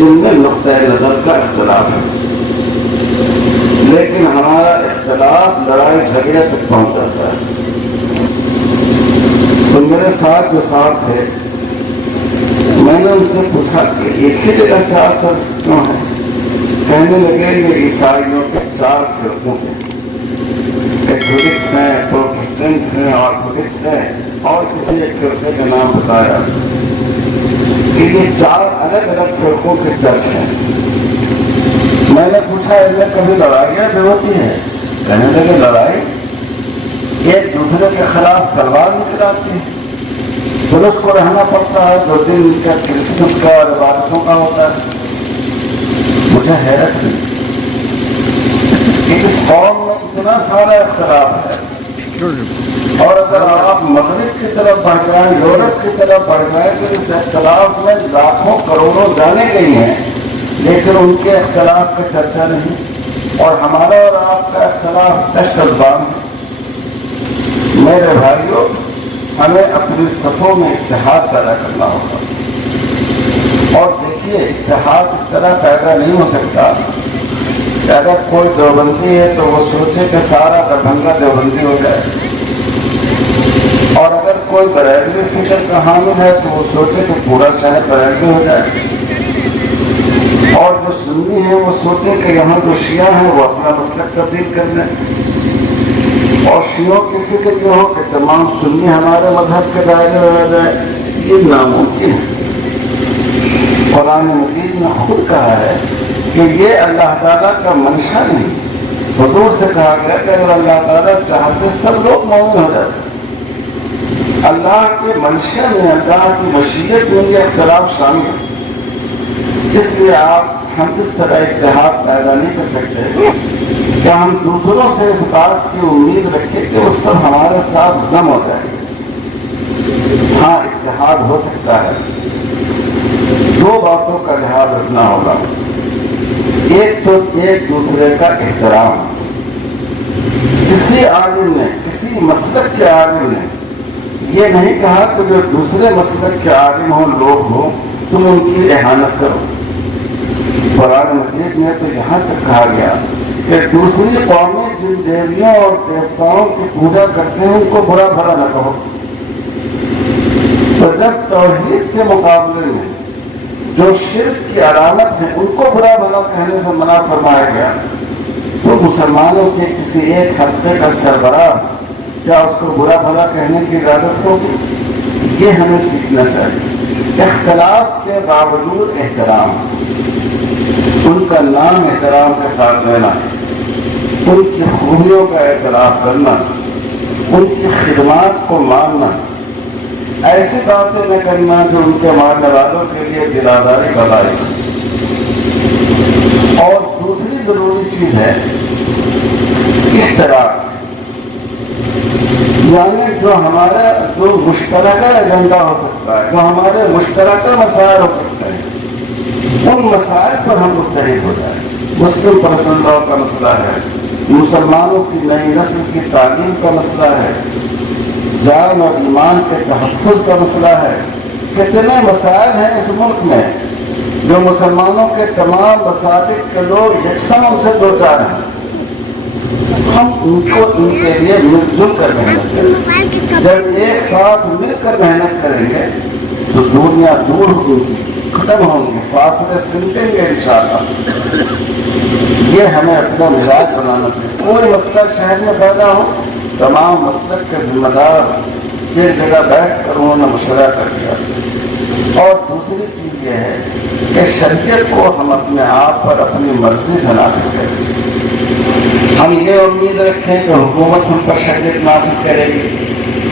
جن میں نقطۂ نظر کا اختلاف ہے، لیکن ہمارا اختلاف لڑائی جھگڑے تک پہنچ جاتا ہے۔ تو میرے ساتھ جو صاحب تھے، میں نے ان سے پوچھا کہ ایک ہی جگہ چار چرچ کیوں ہیں؟ کہنے لگے یہ عیسائیوں کے چار فرقوں کے، کیتھولکس ہیں، پروٹسٹنٹ ہیں، آرتھوڈکس ہیں، اور کسی ایک فرقے کا نام بتایا کہ یہ چار الگ الگ فرقوں کے چرچ ہیں۔ میں نے پوچھا ان میں کبھی لڑائیاں بھی ہوتی ہیں؟ کہنے لگے لڑائی ایک دوسرے کے خلاف تلوار نکلاتی ہے، پھر اس کو رہنا پڑتا ہے 2 دن کا کرسمس کا اور عبادتوں کا ہوتا ہے۔ مجھے حیرت ہوئی کہ اس قوم میں اتنا سارا اختلاف ہے، اور اگر آپ مغرب کی طرف بڑھ جائیں، یورپ کی طرف بڑھ جائیں، تو اس اختلاف میں لاکھوں کروڑوں جانے گئی ہیں، لیکن ان کے اختلاف کا چرچا نہیں، اور ہمارا اور آپ کا اختلاف دشت ازبان ہے۔ میرے بھائیوں، ہمیں اپنی صفوں میں اتحاد پیدا کرنا ہوگا، اور دیکھیے اتحاد اس طرح پیدا نہیں ہو سکتا کہ اگر کوئی دیوبندی ہے تو وہ سوچے کہ سارا دربھنگہ دیوبندی ہو جائے، اور اگر کوئی بریلوی فکر کا حامل ہے تو وہ سوچے کہ پورا شہر بریلوی ہو جائے، اور جو سنی ہیں وہ سوچے کہ یہاں جو شیعہ ہیں وہ اپنا مسلک تبدیل کر لیں، اور شیعوں کی فکر یہ ہو کہ تمام سنی ہمارے مذہب کے دائرے میں آ جائے۔ یہ ناممکن ہے۔ قرآن مجید نے خود کہا ہے کہ یہ اللہ تعالیٰ کا منشا نہیں۔ حضور سے کہا گیا کہ اگر اللہ تعالیٰ چاہتے سب لوگ مومن ہو جاتے۔ اللہ کے منشا میں، اللہ کی مشیت میں یہ اختلاف شامل ہے۔ اس لیے ہم اس طرح اتحاد پیدا نہیں کر سکتے کہ ہم دوسروں سے اس بات کی امید رکھیں کہ وہ سب ہمارے ساتھ ضم ہو جائیں گے۔ ہاں، اتحاد ہو سکتا ہے، 2 باتوں کا لحاظ رکھنا ہوگا۔ ایک تو ایک دوسرے کا احترام۔ کسی عالم نے، کسی مسلک کے عالم نے یہ نہیں کہا کہ جو دوسرے مسلک کے عالم ہوں، لوگ ہوں، تم ان کی اہانت کرو۔ قرآن مجید میں تو یہاں تک کہا گیا کہ دوسری قومیں جن دیویوں اور دیوتاؤں کی پوجا کرتے ہیں ان کو برا بھلا نہ کہو۔ تو جب توحید کے مقابلے میں جو شرک کی علامت ہے ان کو برا بھلا کہنے سے منع فرمایا گیا، تو مسلمانوں کے کسی ایک حلقے کا سربراہ کیا اس کو برا بھلا کہنے کی اجازت ہوگی؟ یہ ہمیں سیکھنا چاہیے۔ اختلاف کے باوجود احترام، ان کا نام احترام کے ساتھ لینا، ان کی خوبیوں کا اعتراف کرنا، ان کی خدمات کو ماننا، ایسی باتیں نہ کرنا جو ان کے ماننے والوں کے لیے دل آزاری کا باعث ہے۔ اور دوسری ضروری چیز ہے اشتراک، یعنی جو ہمارا جو مشترکہ ایجنڈا ہو سکتا ہے، جو ہمارے مشترکہ مسائل ہو سکتے ہیں، ان مسائل پر ہم متحد ہو جائیں۔ مسلم پرسنل لاء کا مسئلہ ہے، مسلمانوں کی نئی نسل کی تعلیم کا مسئلہ ہے، جان اور ایمان کے تحفظ کا مسئلہ ہے۔ کتنے مسائل ہیں اس ملک میں جو مسلمانوں کے تمام مسالک کے لوگ یکساں ان سے دو چار ہیں۔ ہم ان کے لیے مل جل کر محنت کریں۔ جب ایک ساتھ مل کر محنت کریں گے تو دنیا دور ہوگی، ختم ہوں گی، فاصلے سمٹیں گے انشاءاللہ۔ یہ ہمیں اپنا مزاج بنانا چاہیے۔ کوئی مسئلہ شہر میں پیدا ہو، تمام مسلک کے ذمہ دار ایک جگہ بیٹھ کر انہوں نے مشورہ کر دیا۔ اور دوسری چیز یہ ہے کہ شریعت کو ہم اپنے آپ پر اپنی مرضی سے نافذ کریں۔ ہم یہ امید رکھیں کہ حکومت ہم پر شریعت نافذ کرے گی،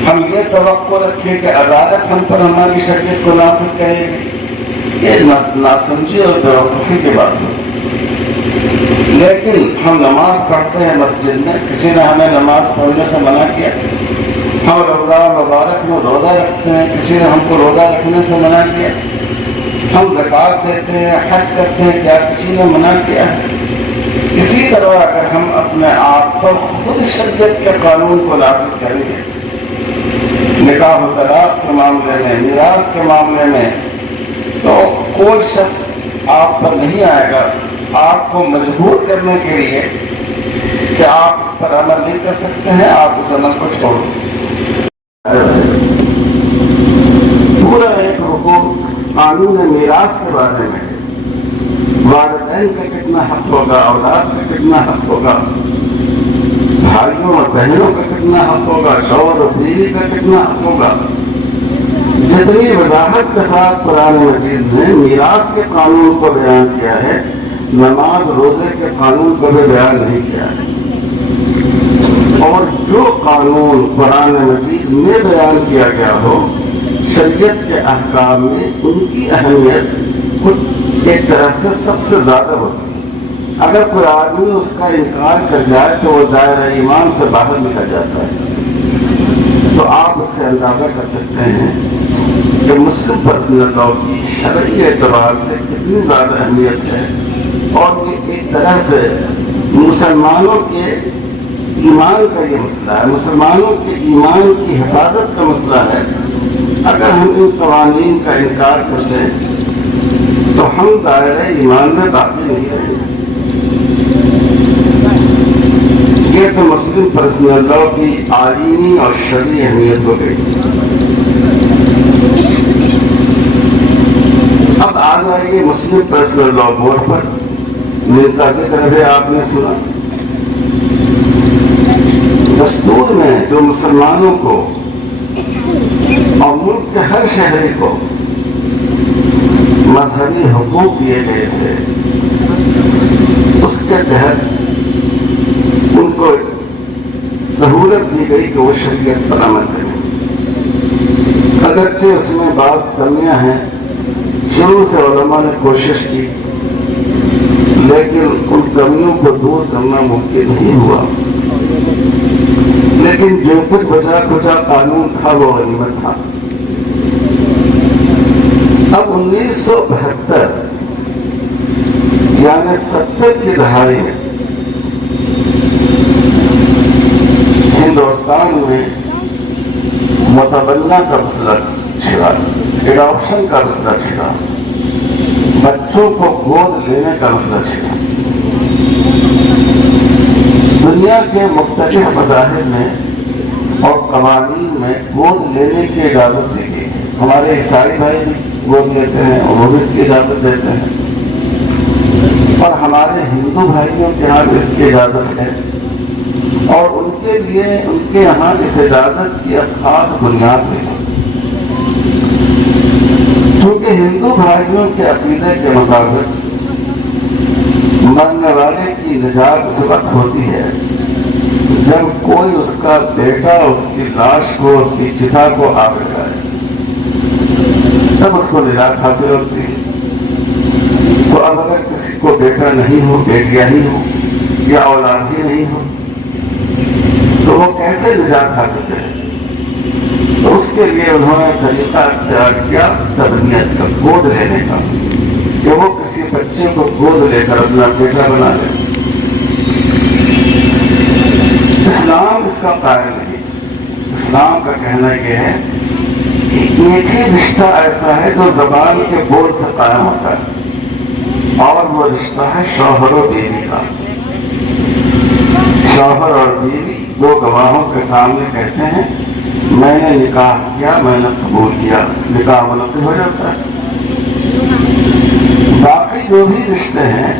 ہم یہ توقع رکھیں کہ عدالت ہم پر ہماری شریعت کو نافذ کرے گی، یہ ناسمجھی اور بیوقوفی کی بات ہے۔ لیکن ہم نماز پڑھتے ہیں مسجد میں، کسی نے ہمیں نماز پڑھنے سے منع کیا؟ ہم رمضان مبارک میں روزہ رکھتے ہیں، کسی نے ہم کو روزہ رکھنے سے منع کیا؟ ہم زکوٰۃ دیتے ہیں، حج کرتے ہیں، کیا کسی نے منع کیا؟ اسی طرح اگر ہم اپنے آپ پر خود شریعت کے قانون کو نافذ کریں گے، نکاح و طلاق کے معاملے میں، میراث کے معاملے میں، تو کوئی شخص آپ پر نہیں آئے گا آپ کو مجبور کرنے کے لیے کہ آپ اس پر عمل نہیں کر سکتے ہیں، آپ اس عمل کو چھوڑو۔ پورا ایک حکم قانون میراث کے بارے میں، والدین کا کتنا حق ہوگا، اولاد کا کتنا حق ہوگا، بھائیوں اور بہنوں کا کتنا حق ہوگا، شوہر اور بیوی کا کتنا حق ہوگا، جتنی وضاحت کے ساتھ قرآن مجید نے میراث کے قانون کو بیان کیا ہے، نماز روزے کے قانون کو بھی بیان نہیں کیا ہے۔ اور جو قانون قرآن مجید میں بیان کیا گیا ہو شریعت کے احکام میں، ان کی اہمیت کچھ ایک طرح سے سب سے زیادہ ہوتی ہے۔ اگر کوئی آدمی اس کا انکار کر جائے تو وہ دائرہ ایمان سے باہر نکل جاتا ہے۔ تو آپ اس سے اندازہ کر سکتے ہیں کہ مسلم پرسنل لاء کی شرعی اعتبار سے کتنی زیادہ اہمیت ہے، اور یہ ایک طرح سے مسلمانوں کے ایمان کا یہ مسئلہ ہے، مسلمانوں کے ایمان کی حفاظت کا مسئلہ ہے۔ اگر ہم ان قوانین کا انکار کر دیں تو ہم دائرہ ایمان میں باقی نہیں رہیں گے۔ یہ تو مسلم پرسنل لاء کی آئینی اور شرعی اہمیت ہو گئی۔ اب آ جائیے مسلم پرسنل لاء بورڈ پر، جن کا ذکر ہے آپ نے سنا۔ دستور میں جو مسلمانوں کو اور ملک کے ہر شہری کو مذہبی حقوق دیے گئے تھے، اس کے تحت ان کو سہولت دی گئی کہ وہ شریعت پر عمل کریں۔ اگرچہ اس میں بعض کمیاں ہیں، شروع سے علماء نے کوشش کی، لیکن ان کمیوں کو دور کرنا ممکن نہیں ہوا۔ لیکن جو کچھ بچا کھچا قانون تھا وہ غنیمت تھا۔ اب 1972 یعنی 70 کی دہائی میں ہندوستان میں متبنہ کا مسئلہ چھڑا، ایڈاپشن کا مسئلہ چھڑا، بچوں کو گود لینے کا مسئلہ چھڑا۔ دنیا کے مختلف مذاہب میں اور قوانین میں گود لینے کی اجازت دی گئی ہے۔ ہمارے عیسائی بھائی بھی گود لیتے ہیں اور وہ بھی اس کی اجازت دیتے ہیں، اور ہمارے ہندو بھائیوں کے یہاں اس کی اجازت ہے، اور ان کے لیے ان کے یہاں اس اجازت کی ایک خاص بنیاد ہے، کیونکہ ہندو بھائیوں کے عقیدے کے مطابق مرنے والے کی نجات اس وقت ہوتی ہے جب کوئی اس کا بیٹا اس کی لاش کو، اس کی چتا کو آگے آئے، تب اس کو نجات حاصل ہوتی ہے۔ تو اب اگر کسی کو بیٹا نہیں ہو، بیٹیاں نہیں ہو، یا اولاد ہی نہیں ہو، تو وہ کیسے نجات حاصل کرے؟ تو اس کے لیے انہوں نے طریقہ اختیار کیا تبنیت کا، گود لینے کا، کہ وہ کسی بچے کو گود لے کر اپنا بیٹا بنا لے۔ اسلام اس کا قائل نہیں۔ اسلام کا کہنا یہ ہے کہ ایک ہی رشتہ ایسا ہے جو زبان کے بول سے قائم ہوتا ہے، اور وہ رشتہ ہے شوہر و بیوی کا۔ شوہر اور بیوی دو گواہوں کے سامنے کہتے ہیں میں نے نکاح کیا، میں نے قبول کیا، نکاح منعقد ہو جاتا ہے۔ باقی جو بھی رشتے ہیں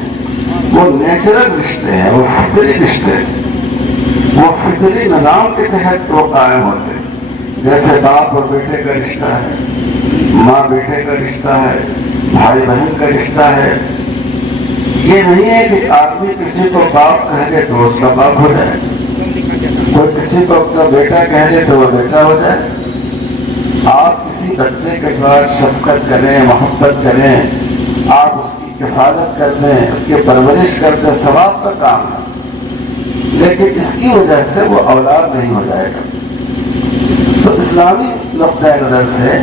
وہ نیچرل رشتے ہیں، وہ فطری رشتے ہیں، وہ فطری نظام کے تحت وہ قائم ہوتے ہیں، جیسے باپ اور بیٹے کا رشتہ ہے، ماں بیٹے کا رشتہ ہے، بھائی بہن کا رشتہ ہے۔ یہ نہیں ہے کہ آدمی کسی کو باپ کہہ دے تو اس کا باپ ہو جائے، کوئی کسی کو اپنا بیٹا کہہ دے تو وہ بیٹا ہو جائے۔ آپ کسی بچے کے ساتھ شفقت کریں، محبت کریں، آپ اس کی کفالت کر دیں، اس کی پرورش کر دیں، ثواب کا کام ہے، لیکن اس کی وجہ سے وہ اولاد نہیں ہو جائے گا۔ تو اسلامی نقطۂ نظر سے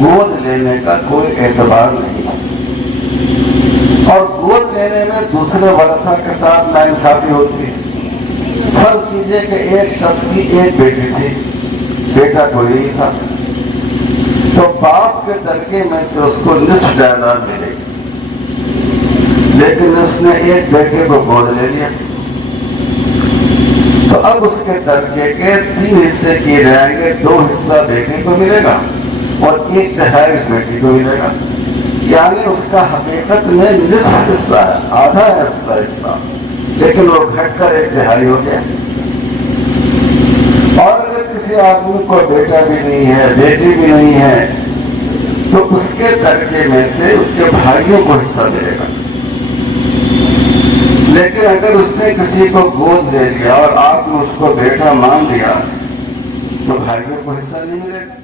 گود لینے کا کوئی اعتبار نہیں ہے، اور گود لینے میں دوسرے ورثہ کے ساتھ ناانصافی ہوتی ہے۔ فرض کیجئے کہ ایک شخص کی ایک بیٹی تھی، بیٹا کوئی نہیں تھا، تو باپ کے ترکے میں سے اس کو نصف جائیداد ملے گی، لیکن اس نے ایک بیٹے کو گود لے لیا، تو اب اس کے ترکے کے 3 حصے کیے جائیں گے، 2 حصہ بیٹے کو ملے گا اور 1/3 اس بیٹی کو ملے گا، یعنی اس کا حقیقت میں نصف حصہ ہے، آدھا ہے اس کا حصہ، لیکن وہ گھٹ کر 1/3 ہو گیا۔ اور اگر کسی آدمی کو بیٹا بھی نہیں ہے، بیٹی بھی نہیں ہے، تو اس کے ترکے میں سے اس کے بھائیوں کو حصہ ملے گا۔ لیکن اگر اس نے کسی کو گود لے لیا اور آپ نے اس کو بیٹا مان لیا تو بھائیوں کو حصہ نہیں ملے گا۔